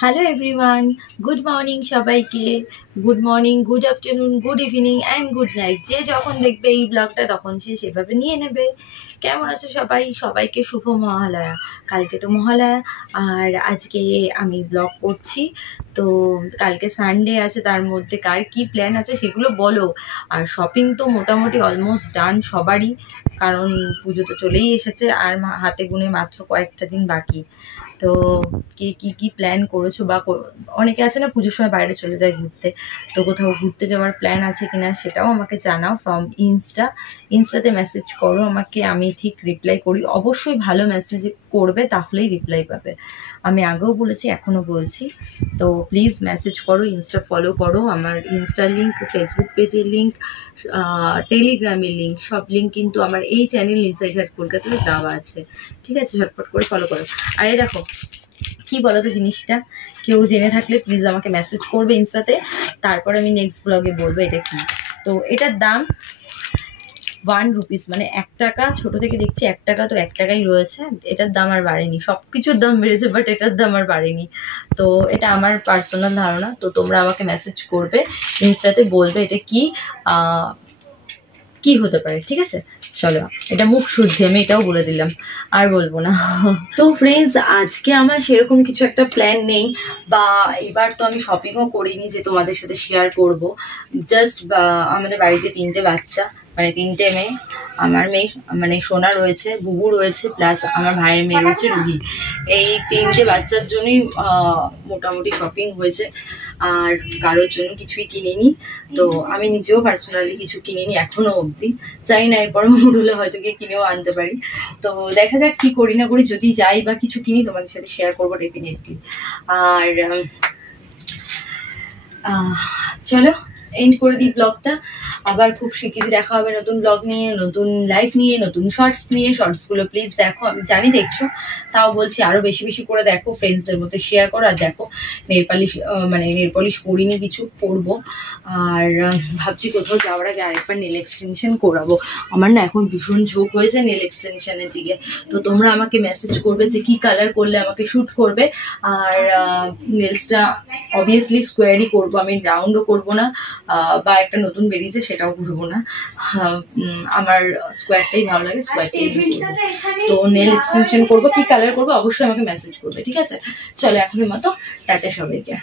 Hello everyone, good morning সবাইকে। Good morning, good afternoon, good evening and good night. যে যখন দেখবে এই ব্লগটা তখন সে সেভাবে নিয়ে নেবে। কেমন আছো সবাই? সবাইকে শুভ মহালয়া। কালকে তো মহালয়া, আর আজকে আমি ব্লগ করছি। তো কালকে সানডে আছে, তার মধ্যে কার কি প্ল্যান আছে সেগুলো বলো। আর শপিং তো মোটামুটি অলমোস্ট ডান সবারই, কারণ পুজো তো চলেই এসেছে আর হাতে গুনে মাত্র কয়েকটা দিন বাকি। তো কে কি প্ল্যান করেছো, বা অনেকে আছে না পুজোর সময় বাইরে চলে যায় ঘুরতে, তো কোথাও ঘুরতে যাওয়ার প্ল্যান আছে কিনা সেটাও আমাকে জানাও ফ্রম ইনস্টাতে মেসেজ করো আমাকে, আমি ঠিক রিপ্লাই করি। অবশ্যই ভালো মেসেজ করবে, তাহলেই রিপ্লাই পাবে। আমি আগেও বলেছি, এখনও বলছি। তো প্লিজ মেসেজ করো, ইনস্টা ফলো করো। আমার ইনস্টার লিঙ্ক, ফেসবুক পেজের লিঙ্ক, টেলিগ্রামের লিঙ্ক, সব লিঙ্ক কিন্তু আমার এই চ্যানেল ইনসাইড হাট কলকাতাতে দেওয়া আছে। ঠিক আছে, ঝটপট করে ফলো করো। আরে দেখো কি বলো তো জিনিসটা, কেউ জেনে থাকলে প্লিজ আমাকে মেসেজ করবে ইনস্টাতে, তারপর আমি নেক্সট ব্লগে বলবো এটা কি। তো এটার দাম 1 রুপিস, মানে 1 টাকা। ছোটো থেকে দেখছি 1 টাকা, তো 1 টাকাই রয়েছে। এটার দাম আর বাড়েনি, সব কিছুর দাম বেড়েছে বাট এটার দাম আর বাড়েনি। তো এটা আমার পার্সোনাল ধারণা। তো তোমরা আমাকে মেসেজ করবে ইনস্টাতে, বলবে এটা কি হতে পারে। ঠিক আছে, চলো, এটা মুখ শুদ্ধি, আমি এটাও বলে দিলাম, আর বলবো না। তো ফ্রেন্ডস, আজকে আমার সেরকম কিছু একটা প্ল্যান নেই, বা এবার তো আমি শপিংও করিনি যে তোমাদের সাথে শেয়ার করব। জাস্ট আমাদের বাড়িতে 3টে বাচ্চা, মানে 3টে মেয়ে। আমার মেয়ে মানে সোনা রয়েছে, বুবু রয়েছে, প্লাস আমার ভাইয়ের মেয়ে রয়েছে রুহি। এই 3টে বাচ্চার জন্যই মোটামুটি শপিং হয়েছে, আর কারোর জন্য কিছুই কিনিনি। তো আমি নিজেও পার্সোনালি কিছু কিনিনি এখনো অবধি। জানি না এরপর মুড হলে হয়তো গিয়ে কিনেও আনতে পারি। তো দেখা যাক কি করি না করি, যদি যাই বা কিছু কিনি তোমাদের সাথে শেয়ার করবো ডেফিনেটলি। আর চলো এন্ড করে দিই ব্লগটা। আবার খুব শিগগিরই দেখা হবে নতুন ব্লগ নিয়ে, নতুন লাইফ নিয়ে, নতুন শর্টস নিয়ে। শর্টসগুলো প্লিজ দেখো, আমি জানি দেখছো, তাও বলছি আরো বেশি বেশি করে দেখো, ফ্রেন্ডসদের মধ্যে শেয়ার করো। আর দেখো নেল পলিশ করিনি, কিছু করবো। আর ভাবছি কোথাও যাওয়ার আগে আরেকবার নেল এক্সটেনশন করাবো। আমার না এখন ভীষণ ঝোঁক হয়েছে নেল এক্সটেনশনের দিকে। তো তোমরা আমাকে মেসেজ করবে যে কি কালার করলে আমাকে শ্যুট করবে। আর নেলসটা অবভিয়াসলি স্কোয়ারই করবো, আমি রাউন্ডও করবো না, বা একটা নতুন বেরিয়েছে সেটাও করবো না। আমার স্কোয়ারটাই ভালো লাগে, স্কোয়ারটাই করবো। তো নেল এক্সটেনশন করবো, কি কালার করবো অবশ্যই আমাকে মেসেজ করবে। ঠিক আছে, চলো এখনের মতো টাটা সবাইকে।